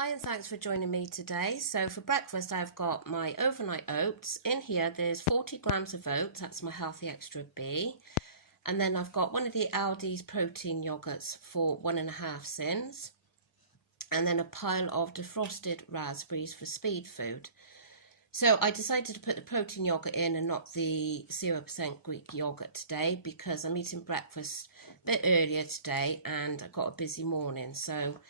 Hi and thanks for joining me today. So for breakfast I've got my overnight oats. In here there's 40 grams of oats, that's my healthy extra B. And then I've got one of the Aldi's protein yogurts for 1.5 cents. And then a pile of defrosted raspberries for speed food. So I decided to put the protein yogurt in and not the 0% Greek yogurt today because I'm eating breakfast a bit earlier today and I've got a busy morning. So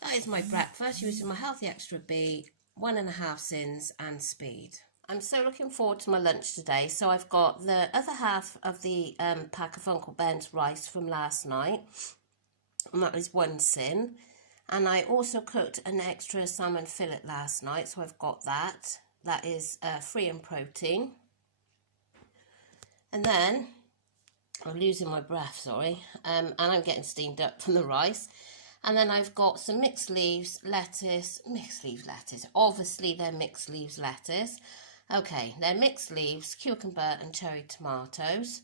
that is my breakfast using my healthy extra B, 1.5 cents and speed. I'm so looking forward to my lunch today. So I've got the other half of the pack of Uncle Ben's rice from last night. And that was 1 cent. And I also cooked an extra salmon fillet last night. So I've got that. That is free in protein. And then, I'm losing my breath, sorry. And I'm getting steamed up from the rice. And then I've got some mixed leaves lettuce, obviously they're mixed leaves lettuce. Okay, they're mixed leaves, cucumber and cherry tomatoes.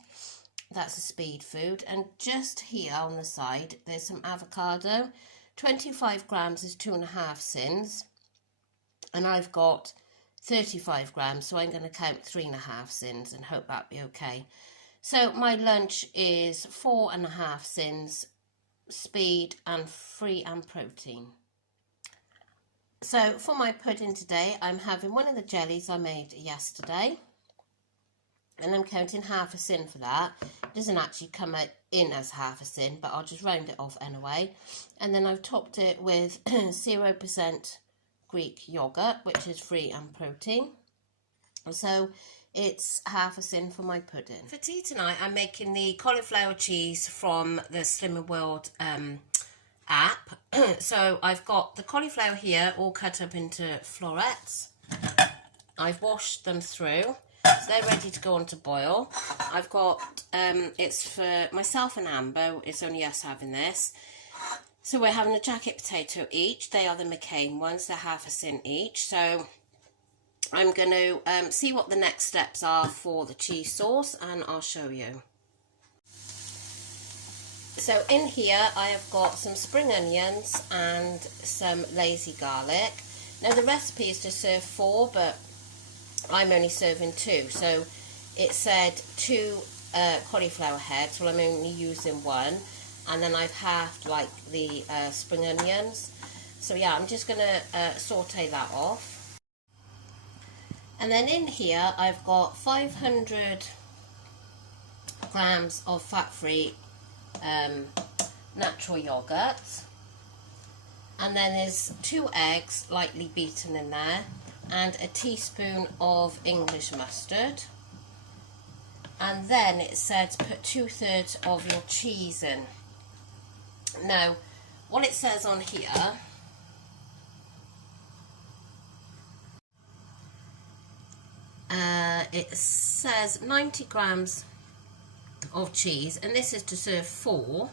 That's a speed food. And just here on the side, there's some avocado. 25 grams is 2.5 cents. And I've got 35 grams, so I'm going to count 3.5 cents and hope that'll be okay. So my lunch is 4.5 cents. Speed and free and protein. So for my pudding today, I'm having one of the jellies I made yesterday, and I'm counting 1/2 cent for that. It doesn't actually come in as 1/2 cent, but I'll just round it off anyway. And then I've topped it with 0% Greek yogurt, which is free and protein. So it's 1/2 cent for my pudding. For tea tonight, I'm making the cauliflower cheese from the Slimmer World app. So I've got the cauliflower here all cut up into florets. I've washed them through, so they're ready to go on to boil. I've got, it's for myself and Amber, it's only us having this. So we're having a jacket potato each. They are the McCain ones, they're 1/2 cent each. So I'm going to see what the next steps are for the cheese sauce, and I'll show you. So in here I have got some spring onions and some lazy garlic. Now the recipe is to serve 4, but I'm only serving 2. So it said 2 cauliflower heads, well I'm only using 1. And then I've halved like the spring onions. So yeah, I'm just going to saute that off. And then in here, I've got 500 grams of fat-free natural yogurt. And then there's 2 eggs lightly beaten in there. And a teaspoon of English mustard. And then it said put 2/3 of your cheese in. Now, what it says on here... it says 90 grams of cheese, and this is to serve 4.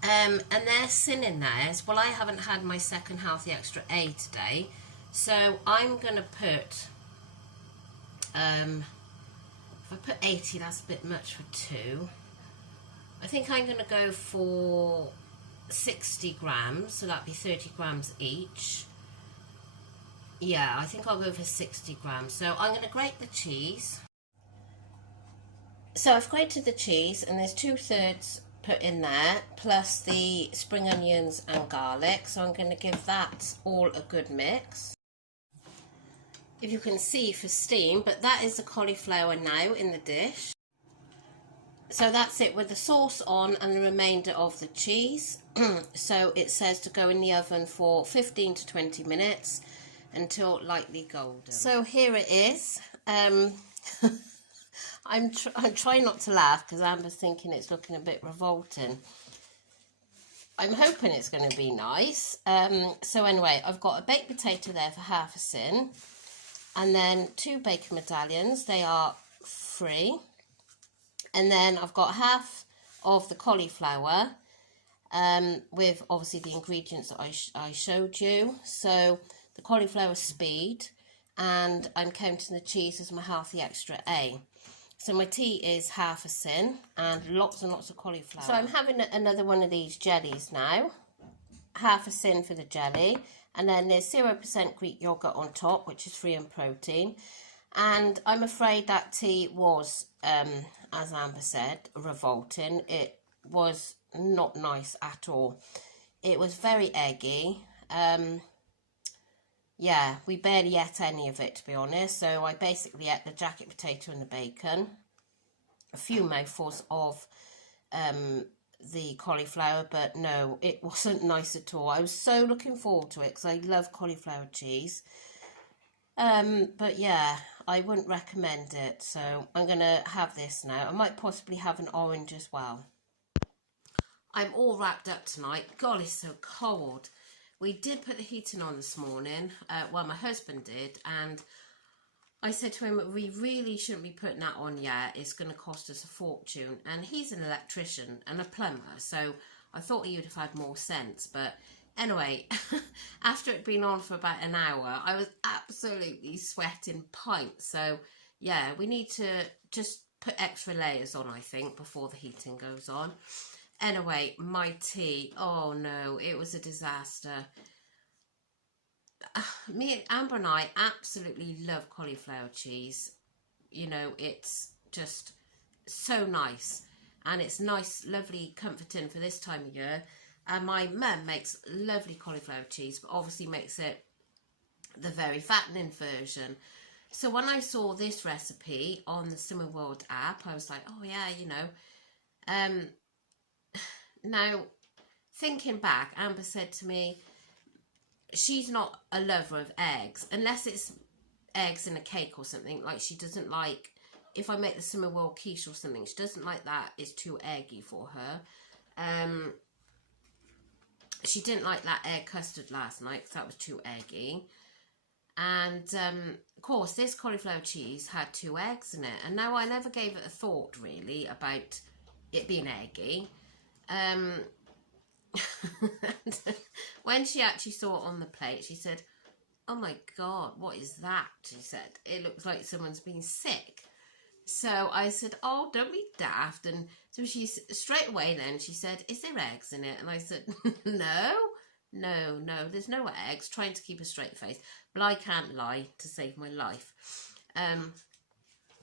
And they're sinning theirs. Well, I haven't had my second healthy extra A today, so I'm going to put, if I put 80, that's a bit much for 2. I think I'm going to go for 60 grams, so that'd be 30 grams each. Yeah, I think I'll go for 60 grams. So I'm going to grate the cheese. So I've grated the cheese, and there's 2/3 put in there, plus the spring onions and garlic. So I'm going to give that all a good mix. If you can see for steam, but that is the cauliflower now in the dish. So that's it with the sauce on and the remainder of the cheese. So it says to go in the oven for 15 to 20 minutes. Until lightly golden. So here it is. I'm trying not to laugh because Amber's thinking it's looking a bit revolting. I'm hoping it's going to be nice. So anyway, I've got a baked potato there for 1/2 cent. And then 2 bacon medallions. They are free. And then I've got half of the cauliflower with obviously the ingredients that I showed you. So the cauliflower speed, and I'm counting the cheese as my healthy extra A. So my tea is 1/2 cent and lots of cauliflower. So I'm having another one of these jellies now. half a sin for the jelly, and then there's 0% Greek yogurt on top, which is free in protein. And I'm afraid that tea was, as Amber said, revolting. It was not nice at all. It was very eggy. Yeah, we barely ate any of it, to be honest. So I basically ate the jacket potato and the bacon, a few mouthfuls of the cauliflower, but no, it wasn't nice at all. I was so looking forward to it because I love cauliflower cheese. But yeah, I wouldn't recommend it. So I'm going to have this now. I might possibly have an orange as well. I'm all wrapped up tonight. God, it's so cold. We did put the heating on this morning. Well, my husband did. And I said to him, we really shouldn't be putting that on yet. It's going to cost us a fortune. And he's an electrician and a plumber. So I thought he would have had more sense. But anyway, after it'd been on for about an hour, I was absolutely sweating pints. So yeah, we need to just put extra layers on, I think, before the heating goes on. Anyway, my tea, oh no, it was a disaster. Amber and I absolutely love cauliflower cheese. You know, it's just so nice. And it's nice, lovely, comforting for this time of year. And my mum makes lovely cauliflower cheese, but obviously makes it the very fattening version. So when I saw this recipe on the Simmer World app, I was like, oh yeah, you know. Now, thinking back, Amber said to me, she's not a lover of eggs, unless it's eggs in a cake or something. Like, she doesn't like, if I make the Simmer World quiche or something, she doesn't like that. It's too eggy for her. She didn't like that egg custard last night because that was too eggy. And, of course, this cauliflower cheese had 2 eggs in it. And now I never gave it a thought, really, about it being eggy. When she actually saw it on the plate, she said, oh my God, what is that? She said, it looks like someone's been sick. So I said, oh, don't be daft. And so she straight away then, she said, is there eggs in it? And I said, no, there's no eggs, trying to keep a straight face. But I can't lie to save my life.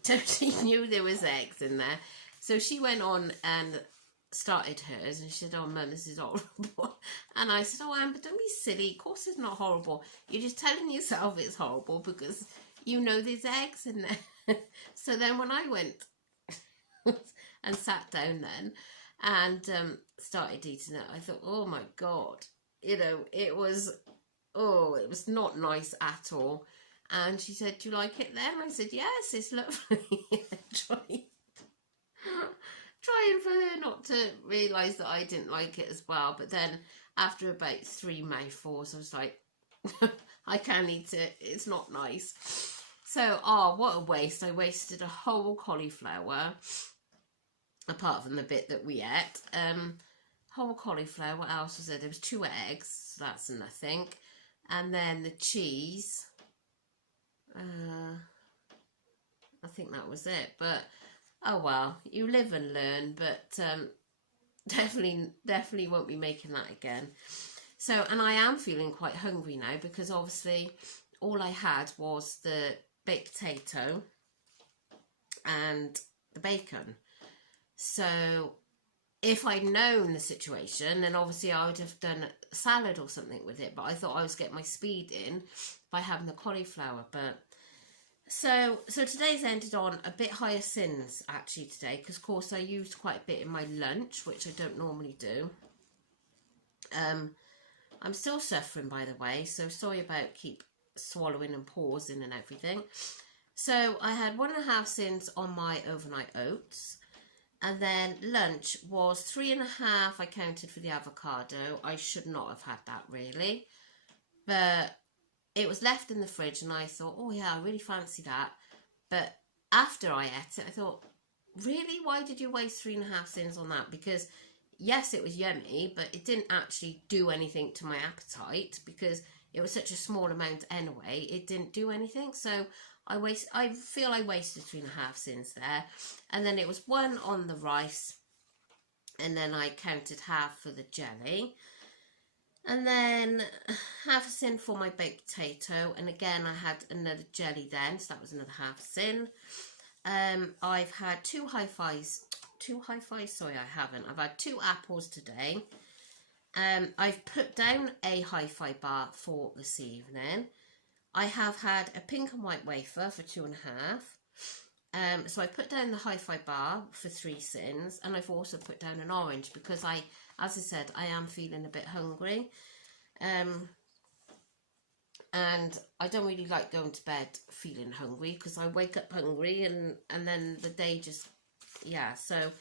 So she knew there was eggs in there. So she went on and started hers, and she said, oh Mum, this is horrible. And I said, oh Amber, don't be silly, of course it's not horrible, you're just telling yourself it's horrible because you know there's eggs in there. So then when I went and sat down then and started eating it, I thought, oh my God, you know, it was not nice at all. And she said, do you like it then? I said, yes, it's lovely. Trying for her not to realise that I didn't like it as well. But then after about 3 mouthfuls, I was like, I can't eat it. It's not nice. So, what a waste. I wasted a whole cauliflower, apart from the bit that we ate. Whole cauliflower. What else was there? There was 2 eggs. So that's nothing. And then the cheese. I think that was it. But oh well, you live and learn, but definitely won't be making that again. So, and I am feeling quite hungry now because obviously all I had was the baked potato and the bacon. So if I'd known the situation, then obviously I would have done a salad or something with it, but I thought I was getting my speed in by having the cauliflower. But So today's ended on a bit higher sins actually today, because of course I used quite a bit in my lunch, which I don't normally do. I'm still suffering, by the way, so sorry about keep swallowing and pausing and everything. So I had 1.5 sins on my overnight oats, and then lunch was 3.5. I counted for the avocado. I should not have had that really, but it was left in the fridge and I thought, oh yeah, I really fancy that. But after I ate it, I thought, really? Why did you waste 3.5 sins on that? Because yes, it was yummy, but it didn't actually do anything to my appetite because it was such a small amount anyway. It didn't do anything. So I feel I wasted 3.5 sins there. And then it was 1 on the rice. And then I counted half for the jelly. And then half a tin for my baked potato, and again I had another jelly then, so that was another half a tin. I've had two hi-fis, sorry I haven't, I've had 2 apples today. I've put down a hi-fi bar for this evening. I have had a pink and white wafer for 2.5. So I put down the hi-fi bar for 3 sins, and I've also put down an orange because as I said, I am feeling a bit hungry. And I don't really like going to bed feeling hungry because I wake up hungry and then the day just, yeah. So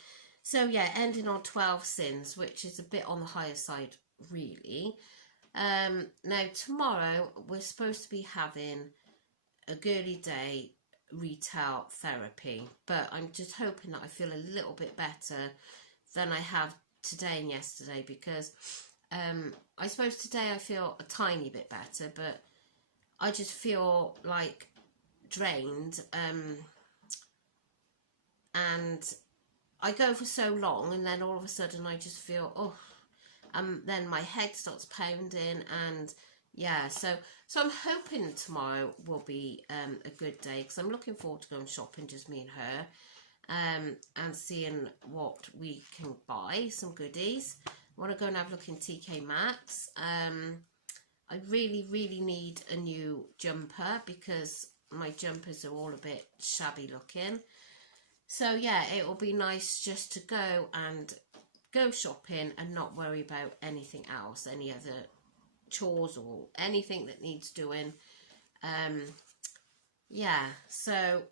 yeah, ending on 12 sins, which is a bit on the higher side, really. Now tomorrow we're supposed to be having a girly day retail therapy, but I'm just hoping that I feel a little bit better than I have today and yesterday, because I suppose today I feel a tiny bit better, but I just feel like drained, and I go for so long and then all of a sudden I just feel, then my head starts pounding, and yeah, so I'm hoping tomorrow will be a good day, because I'm looking forward to going shopping, just me and her, and seeing what we can buy, some goodies. I want to go and have a look in TK Maxx. I really need a new jumper because my jumpers are all a bit shabby looking. So yeah, it will be nice just to go shopping and not worry about anything else, any other chores or anything that needs doing. Yeah, so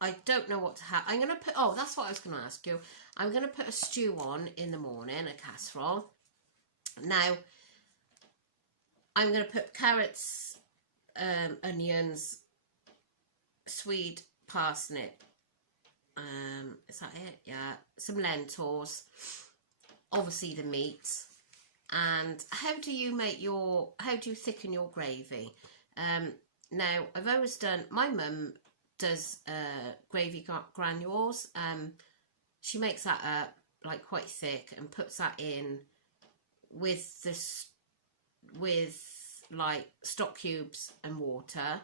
I don't know what to have. I'm going to put, that's what I was going to ask you. I'm going to put a stew on in the morning, a casserole. Now, I'm going to put carrots, onions, swede, parsnip. Is that it? Yeah. Some lentils. Obviously the meat. And how do you thicken your gravy? Now, I've always done, my mum does gravy granules. She makes that up like quite thick and puts that in with like stock cubes and water.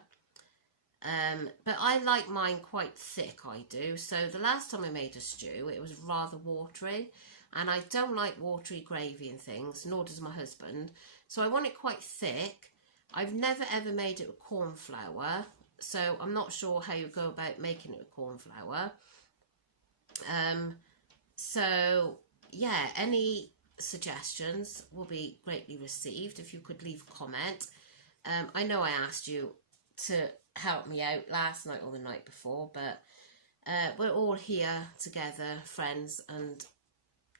But I like mine quite thick, I do. So the last time I made a stew, it was rather watery, and I don't like watery gravy and things, nor does my husband. So I want it quite thick. I've never ever made it with corn flour, so I'm not sure how you go about making it with corn flour. So yeah, any suggestions will be greatly received if you could leave a comment. I know I asked you to help me out last night or the night before, but we're all here together, friends, and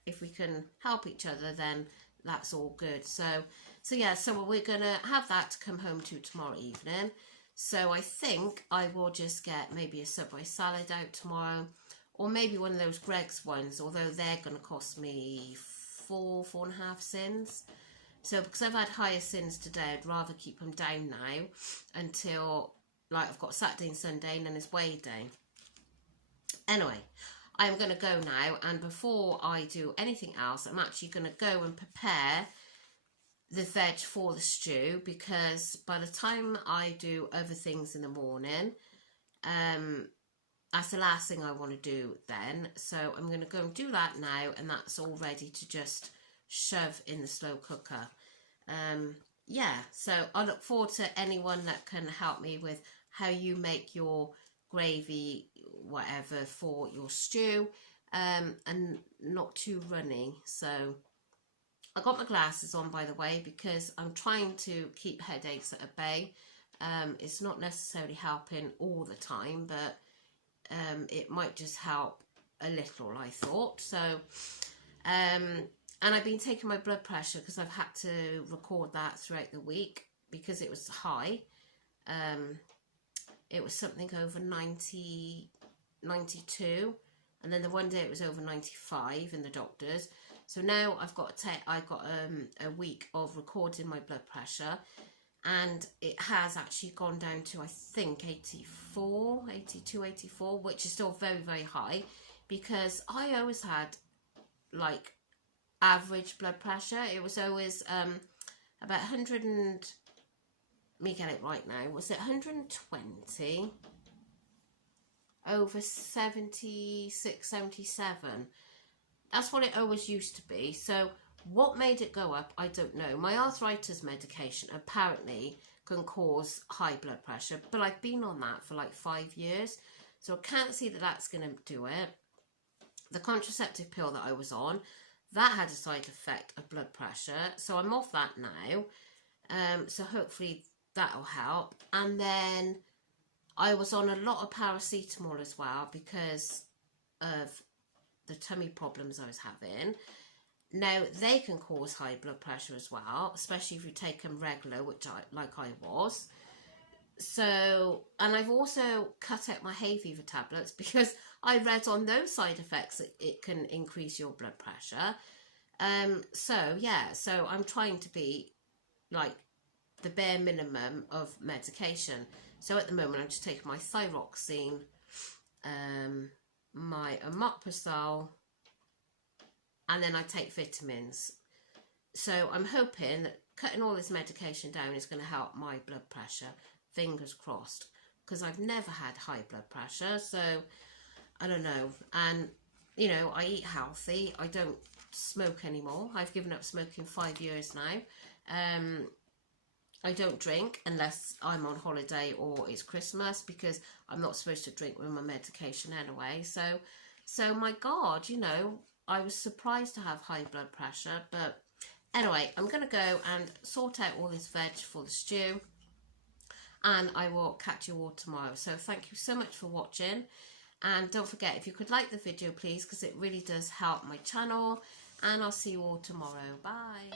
if we can help each other, then that's all good. So yeah, so we're gonna have that to come home to tomorrow evening. So I think I will just get maybe a Subway salad out tomorrow, or maybe one of those Greggs ones, although they're going to cost me 4.5 sins. So because I've had higher sins today, I'd rather keep them down now until, like, I've got Saturday and Sunday and then it's weigh day. Anyway, I'm going to go now, and before I do anything else, I'm actually going to go and prepare the veg for the stew, because by the time I do other things in the morning, that's the last thing I want to do then. So I'm going to go and do that now, and that's all ready to just shove in the slow cooker. Yeah, so I look forward to anyone that can help me with how you make your gravy, whatever, for your stew, and not too runny. So I got my glasses on, by the way, because I'm trying to keep headaches at bay. It's not necessarily helping all the time, but it might just help a little, I thought. So, and I've been taking my blood pressure because I've had to record that throughout the week because it was high. It was something over 90, 92, and then the one day it was over 95 in the doctors. So now I've got a week of recording my blood pressure, and it has actually gone down to, I think, 84, 82, 84, which is still very, very high, because I always had like average blood pressure. It was always about 100 and, let me get it right now, was it 120 over 76, 77? That's what it always used to be. So what made it go up, I don't know. My arthritis medication apparently can cause high blood pressure, but I've been on that for like 5 years, so I can't see that that's going to do it. The contraceptive pill that I was on, that had a side effect of blood pressure, so I'm off that now. So hopefully that'll help. And then I was on a lot of paracetamol as well because of the tummy problems I was having. Now, they can cause high blood pressure as well, especially if you take them regular, which I was. So, and I've also cut out my hay fever tablets because I read on those side effects that it can increase your blood pressure. So yeah, so I'm trying to be like the bare minimum of medication. So at the moment, I'm just taking my thyroxine, my omeprazole, and then I take vitamins. So I'm hoping that cutting all this medication down is going to help my blood pressure. Fingers crossed, because I've never had high blood pressure, so I don't know. And you know, I eat healthy. I don't smoke anymore. I've given up smoking 5 years now. I don't drink unless I'm on holiday or it's Christmas, because I'm not supposed to drink with my medication anyway. So my God, you know, I was surprised to have high blood pressure. But anyway, I'm going to go and sort out all this veg for the stew, and I will catch you all tomorrow. So thank you so much for watching, and don't forget, if you could like the video please, because it really does help my channel, and I'll see you all tomorrow. Bye.